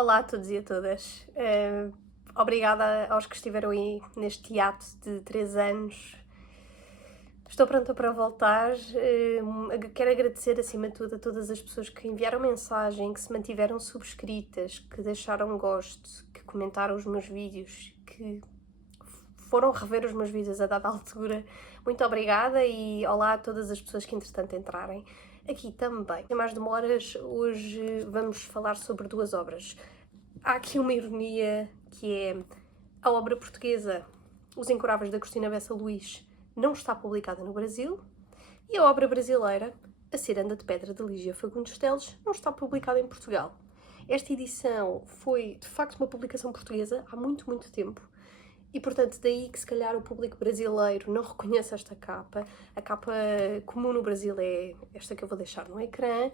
Olá a todos e a todas. Obrigada aos que estiveram aí neste hiato de 3 anos. Estou pronta para voltar. Quero agradecer, acima de tudo, a todas as pessoas que enviaram mensagem, que se mantiveram subscritas, que deixaram gosto, que comentaram os meus vídeos, que foram rever os meus vídeos a dada altura. Muito obrigada e olá a todas as pessoas que, entretanto, entrarem aqui também. Sem mais demoras, hoje vamos falar sobre 2 obras. Há aqui uma ironia que é a obra portuguesa Os Incuráveis, da Cristina Bessa Luís, não está publicada no Brasil, e a obra brasileira A Ciranda de Pedra, de Lígia Fagundes Teles, não está publicada em Portugal. Esta edição foi, de facto, uma publicação portuguesa há muito, muito tempo, e, portanto, daí que se calhar o público brasileiro não reconhece esta capa. A capa comum no Brasil é esta que eu vou deixar no ecrã.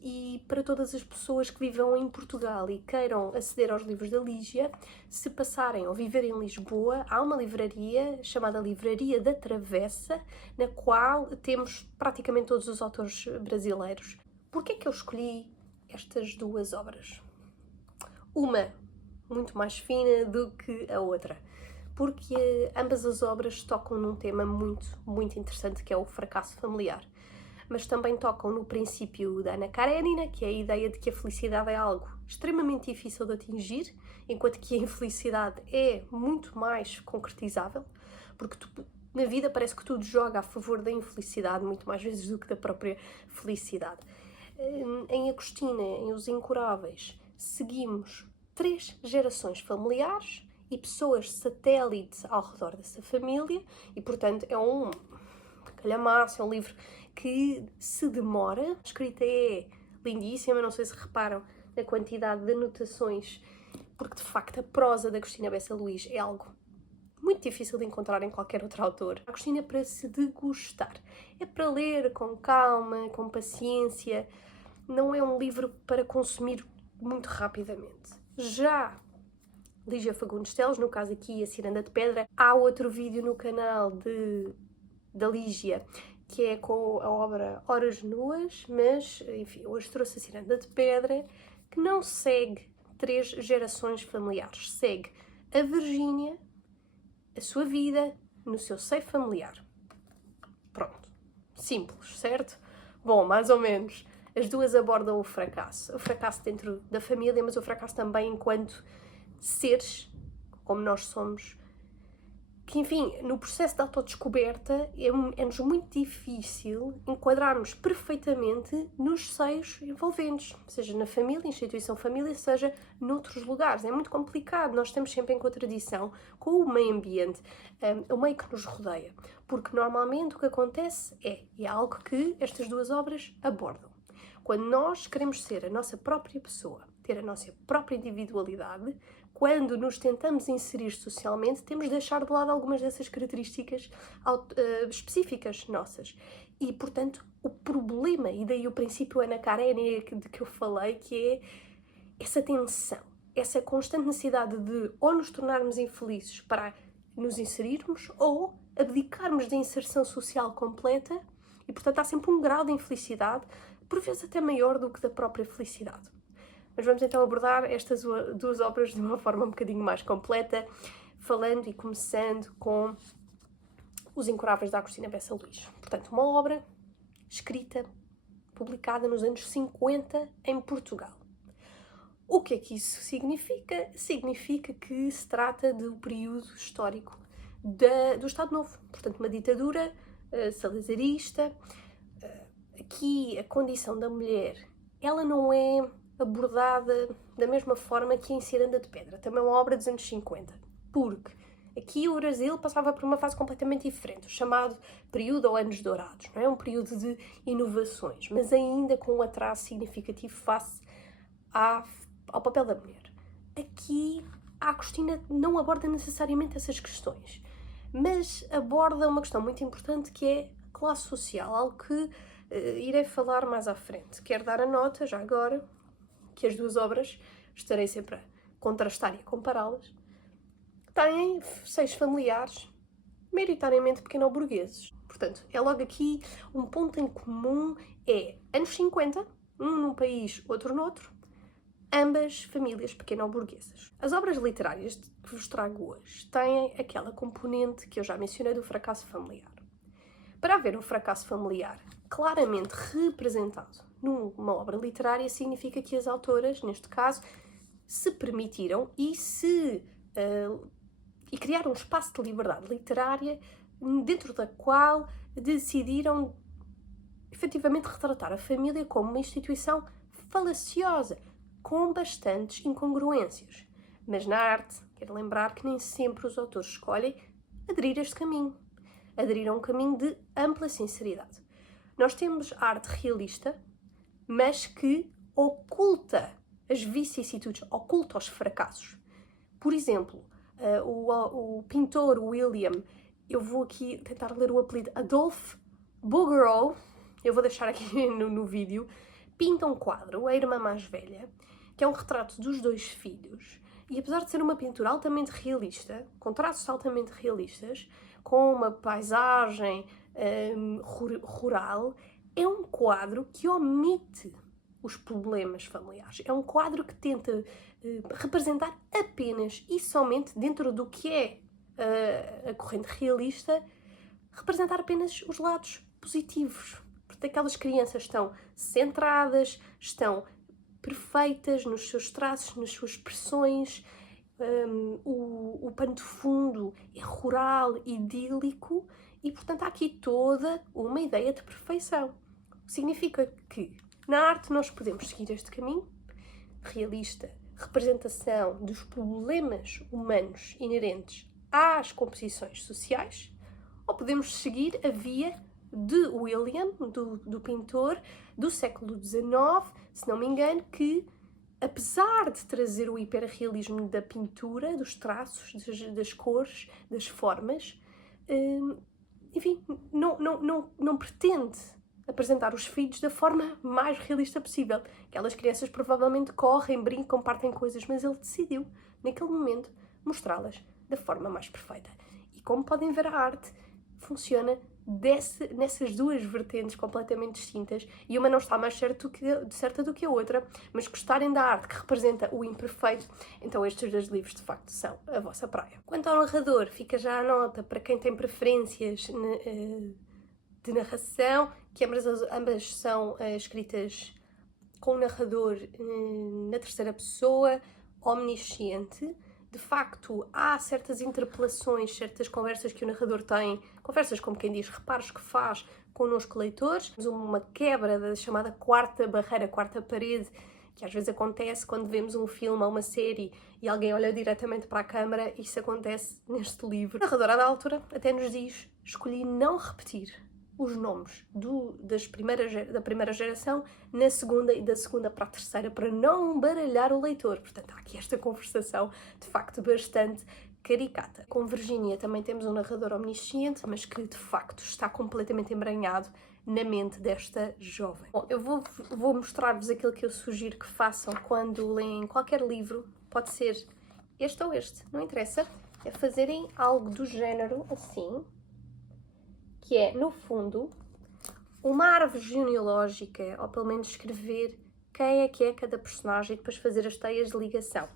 E para todas as pessoas que vivam em Portugal e queiram aceder aos livros da Lígia, se passarem ou viverem em Lisboa, há uma livraria chamada Livraria da Travessa, na qual temos praticamente todos os autores brasileiros. Porquê é que eu escolhi estas 2 obras? Uma muito mais fina do que a outra, porque ambas as obras tocam num tema muito, muito interessante, que é o fracasso familiar. Mas também tocam no princípio da Ana Karenina, que é a ideia de que a felicidade é algo extremamente difícil de atingir, enquanto que a infelicidade é muito mais concretizável, porque na vida parece que tudo joga a favor da infelicidade, muito mais vezes do que da própria felicidade. Em Agostina, em Os Incuráveis, seguimos 3 gerações familiares e pessoas satélites ao redor dessa família, e portanto é um calhamaço, é um livro que se demora. A escrita é lindíssima, não sei se reparam na quantidade de anotações, porque de facto a prosa da Cristina Bessa Luís é algo muito difícil de encontrar em qualquer outro autor. A Cristina é para se degustar, é para ler com calma, com paciência, não é um livro para consumir muito rapidamente. Já Lígia Fagundes Teles, no caso aqui A Ciranda de Pedra, há outro vídeo no canal da Lígia, que é com a obra Horas Nuas, mas, enfim, hoje trouxe A Ciranda de Pedra, que não segue 3 gerações familiares. Segue a Virgínia, a sua vida, no seu seio familiar. Pronto. Simples, certo? Bom, mais ou menos. As 2 abordam o fracasso. O fracasso dentro da família, mas o fracasso também enquanto seres, como nós somos, que, enfim, no processo de autodescoberta é-nos muito difícil enquadrarmos perfeitamente nos seios envolventes, seja na família, instituição família, seja noutros lugares. É muito complicado, nós estamos sempre em contradição com o meio ambiente, o meio que nos rodeia, porque normalmente o que acontece é algo que estas 2 obras abordam. Quando nós queremos ser a nossa própria pessoa, ter a nossa própria individualidade, quando nos tentamos inserir socialmente, temos de deixar de lado algumas dessas características específicas nossas. E, portanto, o problema, e daí o princípio Ana Karenina de que eu falei, que é essa tensão, essa constante necessidade de ou nos tornarmos infelizes para nos inserirmos, ou abdicarmos da inserção social completa, e, portanto, há sempre um grau de infelicidade, por vezes até maior do que da própria felicidade. Mas vamos então abordar estas 2 obras de uma forma um bocadinho mais completa, falando e começando com Os Incuráveis, da Cristina Bessa Luís. Portanto, uma obra escrita, publicada nos anos 50 em Portugal. O que é que isso significa? Significa que se trata do período histórico do Estado Novo, portanto uma ditadura salazarista. Aqui a condição da mulher, ela não é abordada da mesma forma que em Ciranda de Pedra, também é uma obra dos anos 50, porque aqui o Brasil passava por uma fase completamente diferente, o chamado período ou anos dourados, não é? Um período de inovações, mas ainda com um atraso significativo face ao papel da mulher. Aqui a Agostina não aborda necessariamente essas questões, mas aborda uma questão muito importante, que é a classe social, algo que irei falar mais à frente. Quero dar a nota, já agora, que as 2 obras, estarei sempre a contrastar e a compará-las, têm seios familiares maioritariamente pequeno-burgueses. Portanto, é logo aqui um ponto em comum, é anos 50, um num país, outro noutro, ambas famílias pequeno-burguesas. As obras literárias que vos trago hoje têm aquela componente que eu já mencionei do fracasso familiar. Para haver um fracasso familiar claramente representado numa obra literária, significa que as autoras, neste caso, se permitiram e criaram um espaço de liberdade literária dentro da qual decidiram efetivamente retratar a família como uma instituição falaciosa, com bastantes incongruências. Mas na arte, quero lembrar que nem sempre os autores escolhem aderir a este caminho. Aderir a um caminho de ampla sinceridade. Nós temos a arte realista, mas que oculta as vicissitudes, oculta os fracassos. Por exemplo, o pintor William, eu vou aqui tentar ler o apelido, Adolphe Bouguereau, eu vou deixar aqui no vídeo, pinta um quadro, A Irmã Mais Velha, que é um retrato dos dois filhos, e apesar de ser uma pintura altamente realista, com traços altamente realistas, com uma paisagem rural, é um quadro que omite os problemas familiares. É um quadro que tenta representar apenas e somente dentro do que é a corrente realista, representar apenas os lados positivos. Porque aquelas crianças estão centradas, estão perfeitas nos seus traços, nas suas expressões, o pano de fundo é rural, idílico e, portanto, há aqui toda uma ideia de perfeição. Significa que na arte nós podemos seguir este caminho realista, representação dos problemas humanos inerentes às composições sociais, ou podemos seguir a via de William, do pintor do século XIX, se não me engano, que, apesar de trazer o hiperrealismo da pintura, dos traços, das cores, das formas, enfim, não pretende apresentar os filhos da forma mais realista possível. Aquelas crianças provavelmente correm, brincam, partem coisas, mas ele decidiu, naquele momento, mostrá-las da forma mais perfeita. E como podem ver, a arte funciona nessas duas vertentes completamente distintas, e uma não está mais certa do que a outra, mas gostarem da arte que representa o imperfeito, então estes dois livros de facto são a vossa praia. Quanto ao narrador, fica já a nota para quem tem preferências de narração, que ambas são escritas com o narrador na terceira pessoa, omnisciente. De facto, há certas interpelações, certas conversas que o narrador tem, conversas como quem diz, reparos que faz connosco leitores, uma quebra da chamada quarta barreira, quarta parede, que às vezes acontece quando vemos um filme ou uma série e alguém olha diretamente para a câmara. Isso acontece neste livro. A narradora da altura até nos diz: escolhi não repetir os nomes da primeira geração na segunda e da segunda para a terceira, para não baralhar o leitor. Portanto, há aqui esta conversação, de facto, bastante caricata. Com Virginia também temos um narrador omnisciente, mas que, de facto, está completamente embranhado na mente desta jovem. Bom, eu vou mostrar-vos aquilo que eu sugiro que façam quando leem qualquer livro. Pode ser este ou este, não interessa. É fazerem algo do género assim, que é, no fundo, uma árvore genealógica, ou pelo menos escrever quem é que é cada personagem e depois fazer as teias de ligação.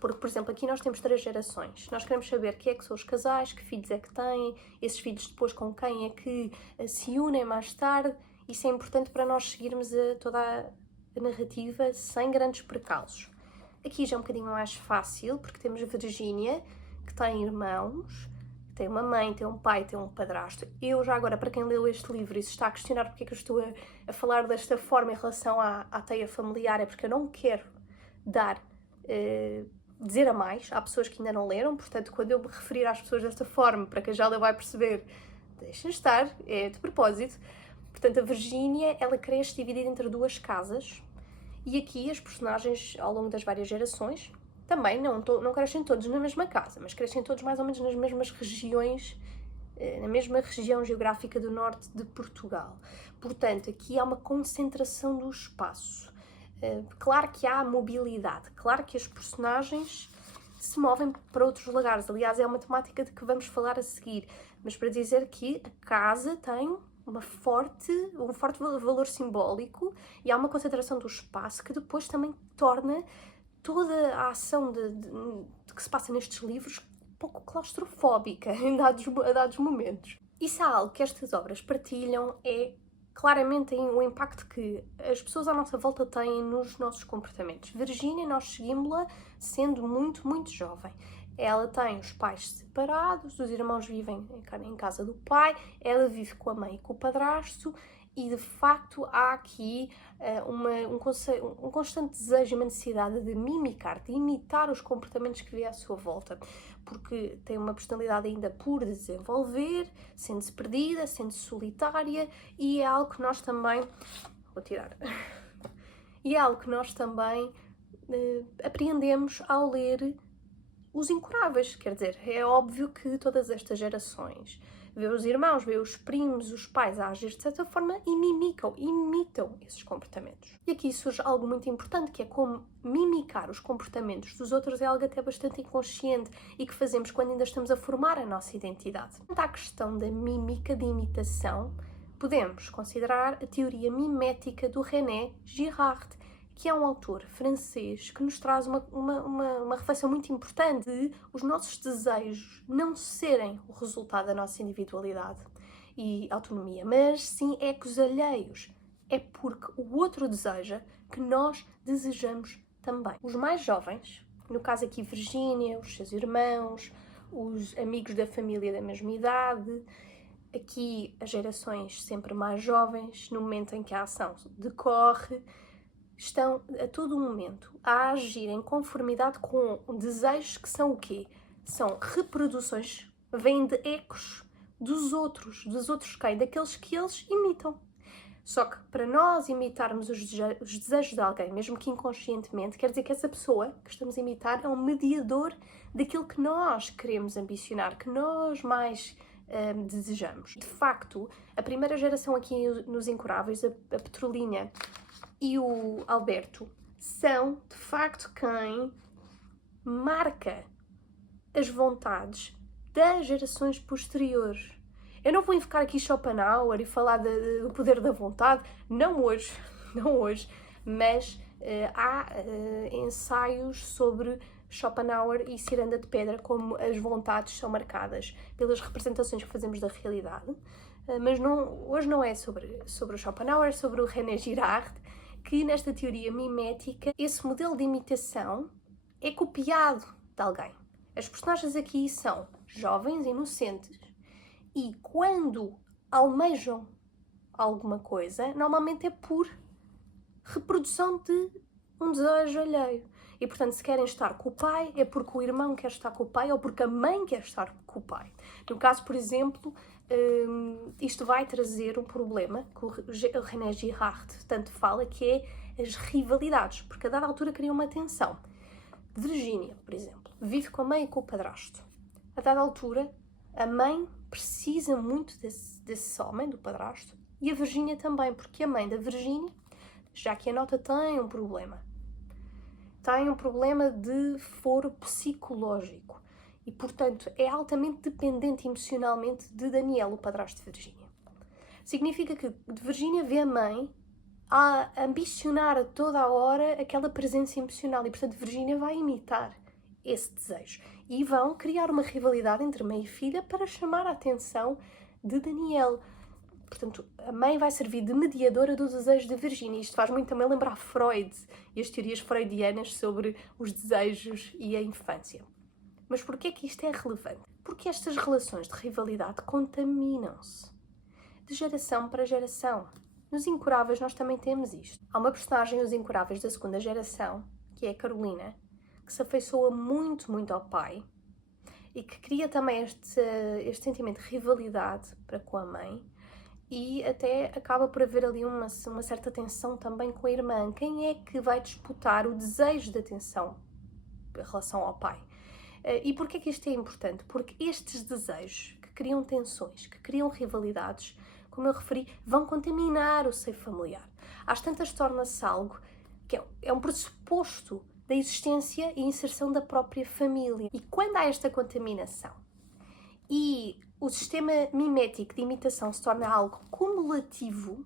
Porque, por exemplo, aqui nós temos 3 gerações. Nós queremos saber quem é que são os casais, que filhos é que têm, esses filhos depois com quem é que se unem mais tarde. Isso é importante para nós seguirmos toda a narrativa sem grandes precalços. Aqui já é um bocadinho mais fácil, porque temos a Virginia, que tem irmãos, tem uma mãe, tem um pai, tem um padrasto. Eu já agora, para quem leu este livro e se está a questionar porque é que eu estou a falar desta forma em relação à teia familiar, é porque eu não quero dizer a mais. Há pessoas que ainda não leram, portanto, quando eu me referir às pessoas desta forma, para quem já leu vai perceber, deixa estar, é de propósito. Portanto, a Virginia, ela cresce dividida entre 2 casas, e aqui as personagens, ao longo das várias gerações, também não crescem todos na mesma casa, mas crescem todos mais ou menos nas mesmas regiões, na mesma região geográfica do norte de Portugal. Portanto, aqui há uma concentração do espaço. Claro que há mobilidade, claro que as personagens se movem para outros lugares. Aliás, é uma temática de que vamos falar a seguir, mas para dizer que a casa tem um forte valor simbólico e há uma concentração do espaço que depois também torna toda a ação de que se passa nestes livros um pouco claustrofóbica em dados momentos. E se há algo que estas obras partilham é claramente o impacto que as pessoas à nossa volta têm nos nossos comportamentos. Virginia, nós seguimos-la sendo muito, muito jovem. Ela tem os pais separados, os irmãos vivem em casa do pai, ela vive com a mãe e com o padrasto, e de facto há aqui um constante desejo e uma necessidade de mimicar, de imitar os comportamentos que vê à sua volta, porque tem uma personalidade ainda por desenvolver, sendo-se perdida, sendo-se solitária, e é algo que nós também... Vou tirar. E é algo que nós também apreendemos ao ler Os Incuráveis. Quer dizer, é óbvio que todas estas gerações vê os irmãos, vê os primos, os pais a agir de certa forma e imitam esses comportamentos. E aqui surge algo muito importante, que é como mimicar os comportamentos dos outros é algo até bastante inconsciente e que fazemos quando ainda estamos a formar a nossa identidade. Quanto à questão da mímica, de imitação, podemos considerar a teoria mimética do René Girard, que é um autor francês que nos traz uma reflexão muito importante de os nossos desejos não serem o resultado da nossa individualidade e autonomia, mas sim ecos alheios. É porque o outro deseja que nós desejamos também. Os mais jovens, no caso aqui Virginia, os seus irmãos, os amigos da família da mesma idade, aqui as gerações sempre mais jovens, no momento em que a ação decorre, estão a todo momento a agir em conformidade com desejos que são o quê? São reproduções, vêm de ecos dos outros quem? Daqueles que eles imitam. Só que para nós imitarmos os desejos de alguém, mesmo que inconscientemente, quer dizer que essa pessoa que estamos a imitar é um mediador daquilo que nós queremos ambicionar, que nós mais desejamos. De facto, a primeira geração aqui nos Incuráveis, a Petrolinha e o Alberto, são de facto quem marca as vontades das gerações posteriores. Eu não vou invocar aqui Schopenhauer e falar do poder da vontade, não hoje, mas há ensaios sobre Schopenhauer e Ciranda de Pedra, como as vontades são marcadas pelas representações que fazemos da realidade. Mas hoje não é sobre o Schopenhauer, é sobre o René Girard, que nesta teoria mimética, esse modelo de imitação é copiado de alguém. As personagens aqui são jovens, inocentes, e quando almejam alguma coisa, normalmente é por reprodução de um desejo alheio. E, portanto, se querem estar com o pai, é porque o irmão quer estar com o pai ou porque a mãe quer estar com o pai. No caso, por exemplo, isto vai trazer um problema que o René Girard tanto fala, que é as rivalidades, porque a dada altura cria uma tensão. Virginia, por exemplo, vive com a mãe e com o padrasto. A dada altura, a mãe precisa muito desse homem, do padrasto, e a Virginia também, porque a mãe da Virginia, já que a nota tem um problema de foro psicológico e, portanto, é altamente dependente emocionalmente de Daniel, o padrasto de Virginia. Significa que Virginia vê a mãe a ambicionar a toda a hora aquela presença emocional e, portanto, Virginia vai imitar esse desejo. E vão criar uma rivalidade entre mãe e filha para chamar a atenção de Daniel. Portanto, a mãe vai servir de mediadora do desejo de Virginia. Isto faz muito também lembrar Freud e as teorias freudianas sobre os desejos e a infância. Mas porquê é que isto é relevante? Porque estas relações de rivalidade contaminam-se de geração para geração. Nos Incuráveis nós também temos isto. Há uma personagem nos Incuráveis da segunda geração, que é a Carolina, que se afeiçoa muito, muito ao pai e que cria também este sentimento de rivalidade para com a mãe. E até acaba por haver ali uma certa tensão também com a irmã. Quem é que vai disputar o desejo de atenção em relação ao pai? E porquê que isto é importante? Porque estes desejos que criam tensões, que criam rivalidades, como eu referi, vão contaminar o seio familiar. Às tantas torna-se algo que é um pressuposto da existência e inserção da própria família. E quando há esta contaminação e o sistema mimético de imitação se torna algo cumulativo,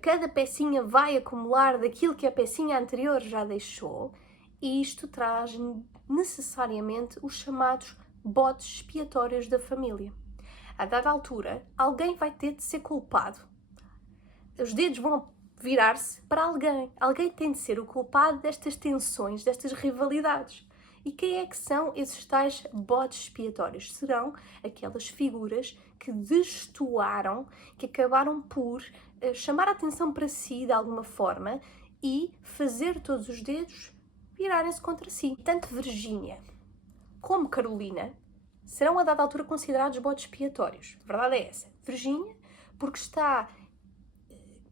cada pecinha vai acumular daquilo que a pecinha anterior já deixou, E isto traz necessariamente os chamados bodes expiatórios da família. A dada altura, alguém vai ter de ser culpado. Os dedos vão virar-se para alguém. Alguém tem de ser o culpado destas tensões, destas rivalidades. E quem é que são esses tais bodes expiatórios? Serão aquelas figuras que destoaram, que acabaram por chamar a atenção para si de alguma forma e fazer todos os dedos virarem-se contra si. Tanto Virgínia como Carolina serão a dada altura considerados bodes expiatórios. A verdade é essa. Virgínia, porque está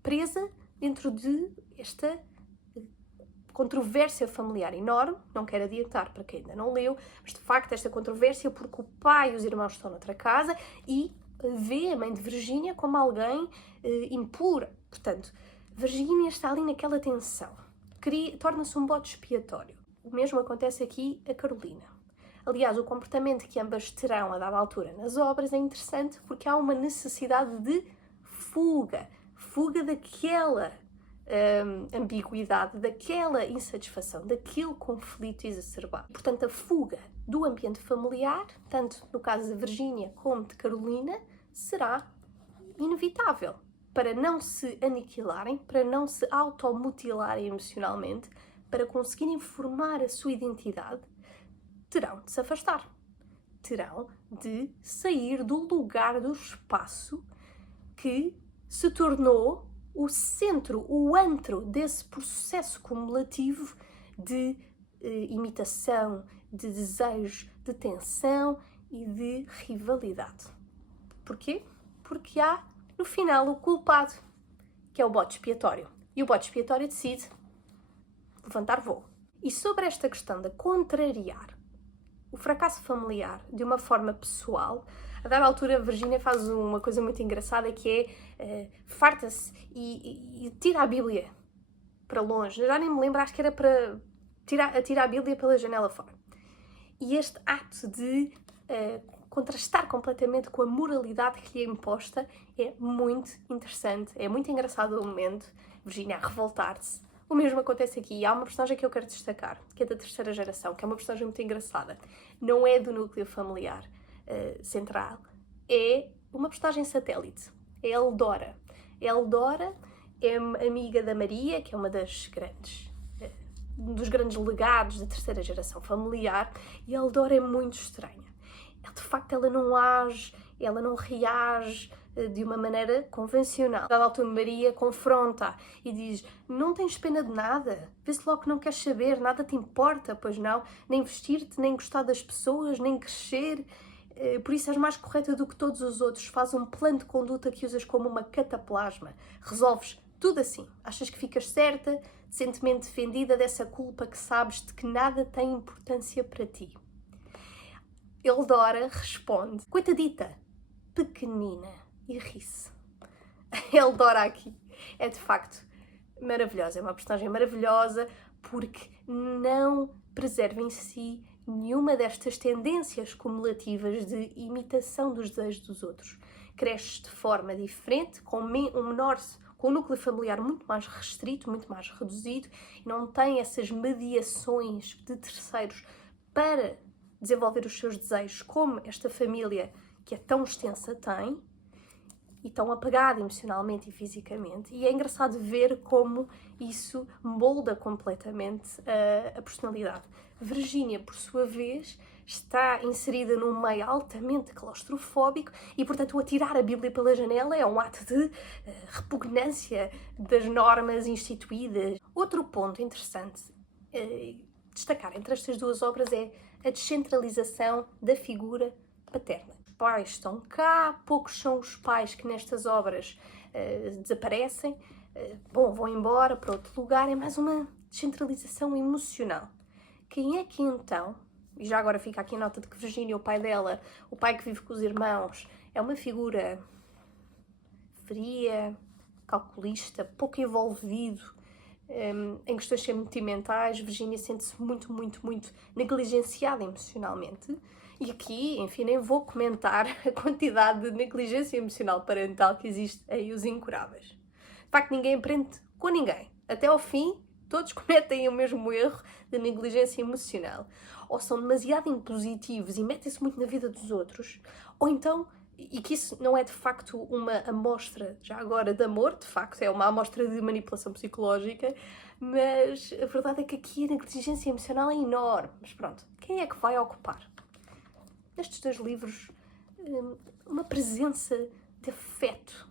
presa dentro de esta controvérsia familiar enorme, não quero adiantar para quem ainda não leu, mas de facto esta controvérsia porque o pai e os irmãos estão noutra casa e vê a mãe de Virgínia como alguém impura. Portanto, Virgínia está ali naquela tensão. Torna-se um bode expiatório. O mesmo acontece aqui a Carolina. Aliás, o comportamento que ambas terão a dada altura nas obras é interessante porque há uma necessidade de fuga daquela ambiguidade, daquela insatisfação, daquele conflito exacerbado. Portanto, a fuga do ambiente familiar, tanto no caso de Virgínia como de Carolina, será inevitável para não se aniquilarem, para não se automutilarem emocionalmente, para conseguirem formar a sua identidade, terão de se afastar. Terão de sair do lugar, do espaço que se tornou o centro, o antro desse processo cumulativo de imitação, de desejo, de tensão e de rivalidade. Porquê? Porque há, no final, o culpado, que é o bode expiatório. E o bode expiatório decide levantar voo. E sobre esta questão de contrariar o fracasso familiar de uma forma pessoal, a dada altura, a Virgínia faz uma coisa muito engraçada que é farta-se e tira a Bíblia para longe. Eu já nem me lembro, acho que era para tirar a Bíblia pela janela fora. E este ato de contrastar completamente com a moralidade que lhe é imposta é muito interessante, é muito engraçado o momento. Virgínia a revoltar-se. O mesmo acontece aqui. Há uma personagem que eu quero destacar, que é da terceira geração, que é uma personagem muito engraçada. Não é do núcleo familiar central, é uma personagem satélite. É a Eldora. A Eldora é amiga da Maria, que é uma das um dos grandes legados da terceira geração familiar, e a Eldora é muito estranha. De facto, ela não age, ela não reage de uma maneira convencional. A dada altura, Maria confronta e diz: não tens pena de nada, vê-se logo que não queres saber, nada te importa, pois não, nem vestir-te, nem gostar das pessoas, nem crescer, por isso és mais correta do que todos os outros, faz um plano de conduta que usas como uma cataplasma, resolves tudo assim, achas que ficas certa, decentemente defendida dessa culpa que sabes de que nada tem importância para ti. Eldora responde: coitadita, pequenina, e ri-se. A Eldora aqui é de facto maravilhosa, é uma personagem maravilhosa porque não preserva em si nenhuma destas tendências cumulativas de imitação dos desejos dos outros. Cresce de forma diferente, com um núcleo familiar muito mais restrito, muito mais reduzido, e não tem essas mediações de terceiros para desenvolver os seus desejos como esta família que é tão extensa tem, e tão apegada emocionalmente e fisicamente. E é engraçado ver como isso molda completamente a personalidade. Virgínia, por sua vez, está inserida num meio altamente claustrofóbico e, portanto, o atirar a Bíblia pela janela é um ato de repugnância das normas instituídas. Outro ponto interessante destacar entre estas duas obras é a descentralização da figura paterna. Os pais estão cá, poucos são os pais que nestas obras desaparecem, vão embora para outro lugar, é mais uma descentralização emocional. Quem é que então, e já agora fica aqui a nota de que Virgínia, o pai dela, o pai que vive com os irmãos, é uma figura fria, calculista, pouco envolvido em questões sentimentais. Virgínia sente-se muito negligenciada emocionalmente. E aqui, enfim, nem vou comentar a quantidade de negligência emocional parental que existe em Os Incuráveis. De facto, ninguém aprende com ninguém. Até ao fim, Todos cometem o mesmo erro de negligência emocional. Ou são demasiado impositivos e metem-se muito na vida dos outros, ou então, e que isso não é de facto uma amostra, já agora, de amor, de facto é uma amostra de manipulação psicológica, mas a verdade é que aqui a negligência emocional é enorme. Mas pronto, quem é que vai ocupar? Nestes 2 livros, uma presença de afeto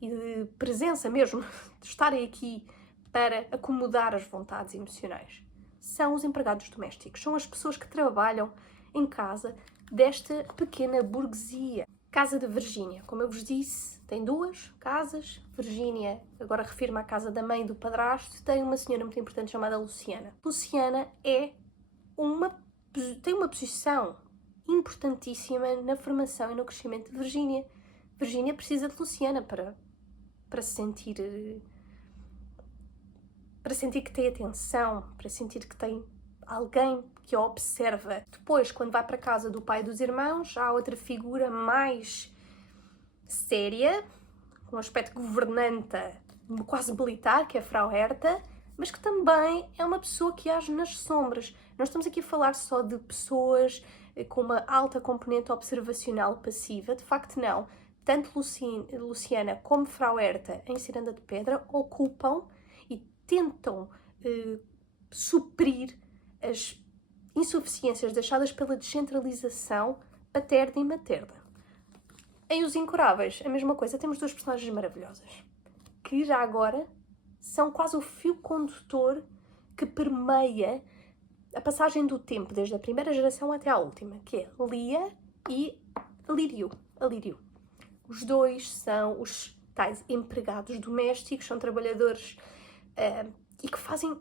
e de presença mesmo, de estarem aqui para acomodar as vontades emocionais. São os empregados domésticos, são as pessoas que trabalham em casa desta pequena burguesia. Casa de Virgínia, como eu vos disse, tem 2 casas. Virgínia, agora refiro-me à casa da mãe e do padrasto, tem uma senhora muito importante chamada Luciana. Luciana tem uma posição importantíssima na formação e no crescimento de Virgínia. Virgínia precisa de Luciana para sentir que tem atenção, para sentir que tem alguém que a observa. Depois, quando vai para a casa do pai e dos irmãos, há outra figura mais séria, com um aspecto governanta, quase militar, que é a Frau Herta, mas que também é uma pessoa que age nas sombras. Não estamos aqui a falar só de pessoas com uma alta componente observacional passiva, de facto não. Tanto Luciana como Frau Herta, em Ciranda de Pedra, ocupam e tentam suprir as insuficiências deixadas pela descentralização paterna e materna. Em Os Incuráveis, a mesma coisa. Temos 2 personagens maravilhosas, que já agora são quase o fio condutor que permeia a passagem do tempo, desde a primeira geração até à última, que é Lia e Alírio. Os 2 são os tais empregados domésticos, são trabalhadores e que fazem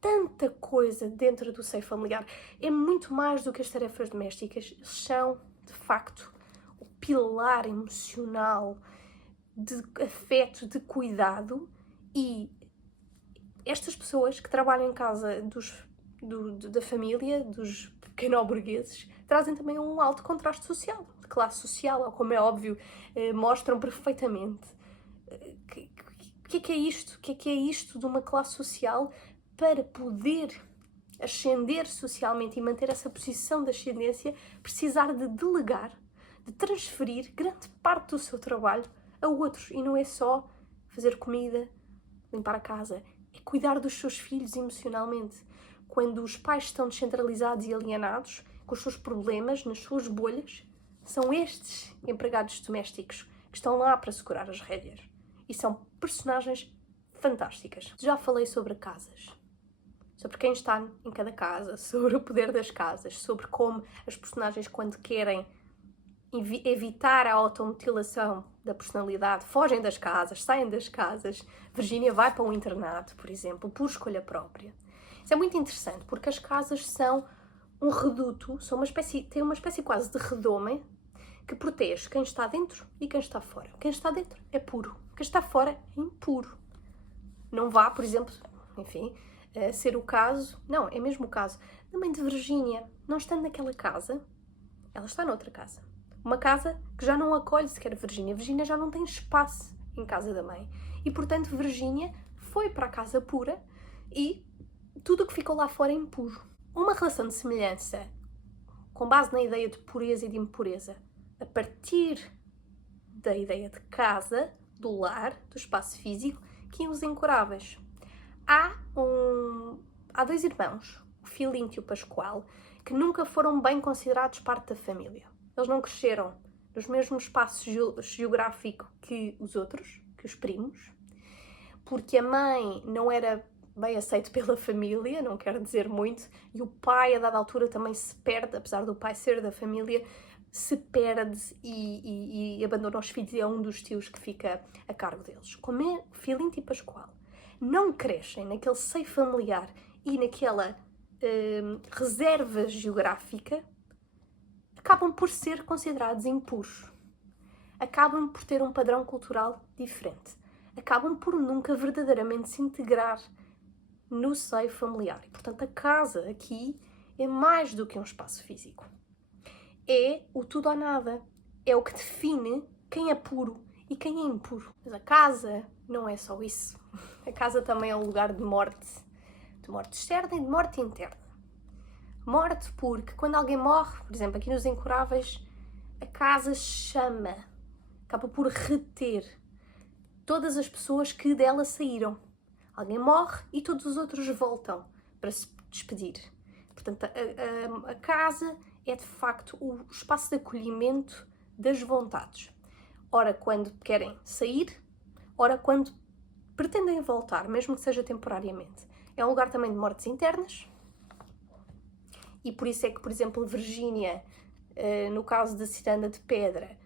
tanta coisa dentro do seio familiar. É muito mais do que as tarefas domésticas. Eles são, de facto, o pilar emocional de afeto, de cuidado, e estas pessoas que trabalham em casa da família, dos pequeno-burgueses, trazem também um alto contraste social, de classe social, ou como é óbvio, mostram perfeitamente o que é isto? O que é isto de uma classe social para poder ascender socialmente e manter essa posição de ascendência, precisar de delegar, de transferir grande parte do seu trabalho a outros. E não é só fazer comida, limpar a casa, é cuidar dos seus filhos emocionalmente. Quando os pais estão descentralizados e alienados, com os seus problemas, nas suas bolhas, são estes empregados domésticos que estão lá para segurar as rédeas. E são personagens fantásticas. Já falei sobre casas, sobre quem está em cada casa, sobre o poder das casas, sobre como as personagens, quando querem evitar a automutilação da personalidade, fogem das casas, saem das casas. Virgínia vai para um internato, por exemplo, por escolha própria. Isso é muito interessante, porque as casas são um reduto, têm uma espécie quase de redome que protege quem está dentro e quem está fora. Quem está dentro é puro, quem está fora é impuro. Não vá, por exemplo, enfim, ser o caso, não, é mesmo o caso da mãe de Virgínia, não estando naquela casa, ela está noutra casa. Uma casa que já não acolhe sequer Virgínia. Virgínia já não tem espaço em casa da mãe. E, portanto, Virgínia foi para a casa pura e tudo o que ficou lá fora é impuro. Uma relação de semelhança, com base na ideia de pureza e de impureza, a partir da ideia de casa, do lar, do espaço físico, que Os Incuráveis. Há 2 irmãos, o Filinto e o Pascoal, que nunca foram bem considerados parte da família. Eles não cresceram no mesmo espaço geográfico que os outros, que os primos, porque a mãe não era bem aceita pela família, não quero dizer muito, e o pai, a dada altura, também se perde, apesar do pai ser da família, se perde e abandona os filhos, e é um dos tios que fica a cargo deles. Como é Filinto e Pascoal não crescem naquele seio familiar e naquela reserva geográfica, acabam por ser considerados impuros. Acabam por ter um padrão cultural diferente. Acabam por nunca verdadeiramente se integrar no seio familiar. E, portanto, a casa aqui é mais do que um espaço físico. É o tudo ou nada. É o que define quem é puro e quem é impuro. Mas a casa não é só isso. A casa também é um lugar de morte. de morte externa e de morte interna. Morte porque quando alguém morre, por exemplo, aqui nos Incuráveis, a casa chama, acaba por reter todas as pessoas que dela saíram. Alguém morre e todos os outros voltam para se despedir. Portanto, a casa é de facto o espaço de acolhimento das vontades. Ora quando querem sair, ora quando pretendem voltar, mesmo que seja temporariamente. É um lugar também de mortes internas. E por isso é que, por exemplo, Virgínia, no caso da Ciranda de Pedra,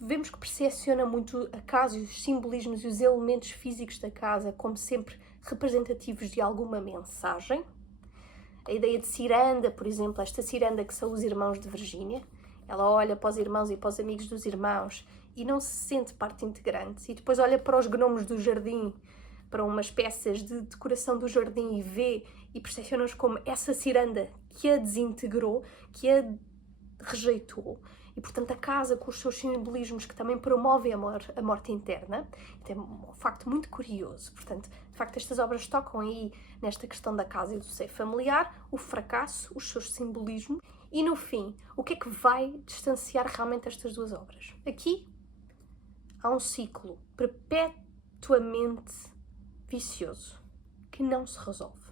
vemos que percepciona muito a casa e os simbolismos e os elementos físicos da casa como sempre representativos de alguma mensagem. A ideia de ciranda, por exemplo, esta ciranda que são os irmãos de Virgínia, ela olha para os irmãos e para os amigos dos irmãos e não se sente parte integrante. E depois olha para os gnomos do jardim, para umas peças de decoração do jardim e vê e percepciona-os como essa ciranda que a desintegrou, que a rejeitou. E, portanto, a casa, com os seus simbolismos que também promovem a morte interna, é um facto muito curioso. Portanto, de facto, estas obras tocam aí nesta questão da casa e do seio familiar, o fracasso, os seus simbolismos e, no fim, o que é que vai distanciar realmente estas duas obras? Aqui há um ciclo perpetuamente vicioso que não se resolve.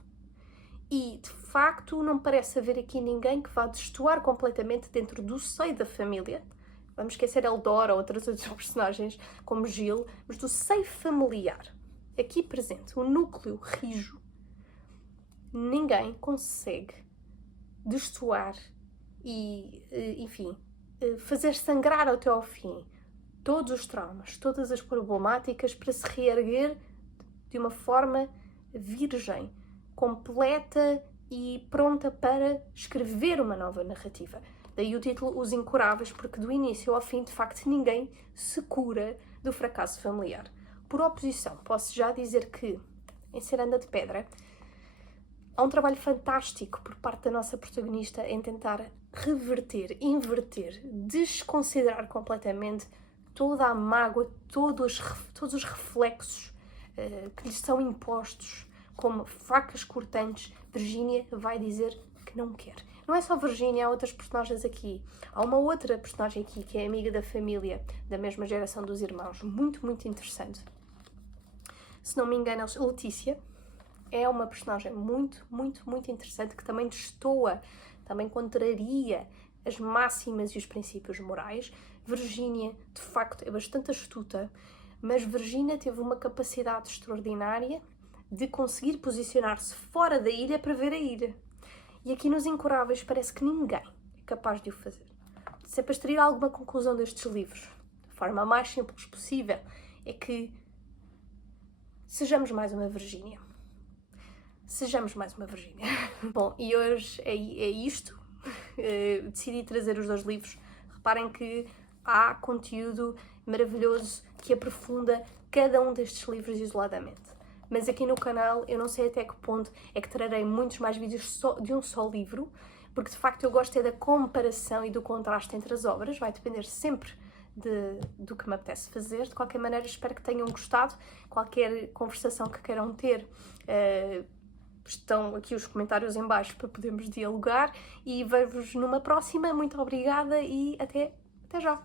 E, de facto, não parece haver aqui ninguém que vá destoar completamente dentro do seio da família. Vamos esquecer Eldora ou outros personagens, como Gil, mas do seio familiar. Aqui presente, o núcleo rijo. Ninguém consegue destoar e, enfim, fazer sangrar até ao fim todos os traumas, todas as problemáticas para se reerguer de uma forma virgem, completa e pronta para escrever uma nova narrativa. Daí o título Os Incuráveis, porque do início ao fim, de facto, ninguém se cura do fracasso familiar. Por oposição, posso já dizer que, em Ciranda de Pedra, há um trabalho fantástico por parte da nossa protagonista em tentar reverter, inverter, desconsiderar completamente toda a mágoa, todos os reflexos que lhes são impostos como facas cortantes. Virgínia vai dizer que não quer. Não é só Virgínia, há outras personagens aqui. Há uma outra personagem aqui que é amiga da família, da mesma geração dos irmãos, muito, muito interessante. Se não me engano, Letícia é uma personagem muito, muito, muito interessante que também destoa, também contraria as máximas e os princípios morais. Virgínia, de facto, é bastante astuta, mas Virgínia teve uma capacidade extraordinária de conseguir posicionar-se fora da ilha para ver a ilha. E aqui nos Incuráveis parece que ninguém é capaz de o fazer. Se é para extrair alguma conclusão destes livros, da forma mais simples possível, é que sejamos mais uma Virgínia. Sejamos mais uma Virgínia. Bom, e hoje é isto. Decidi trazer os dois livros. Reparem que há conteúdo maravilhoso que aprofunda cada um destes livros isoladamente. Mas aqui no canal eu não sei até que ponto é que trarei muitos mais vídeos de um só livro, porque de facto eu gosto é da comparação e do contraste entre as obras, vai depender sempre do que me apetece fazer. De qualquer maneira, espero que tenham gostado. Qualquer conversação que queiram ter, estão aqui os comentários em baixo para podermos dialogar e vejo-vos numa próxima. Muito obrigada e até já!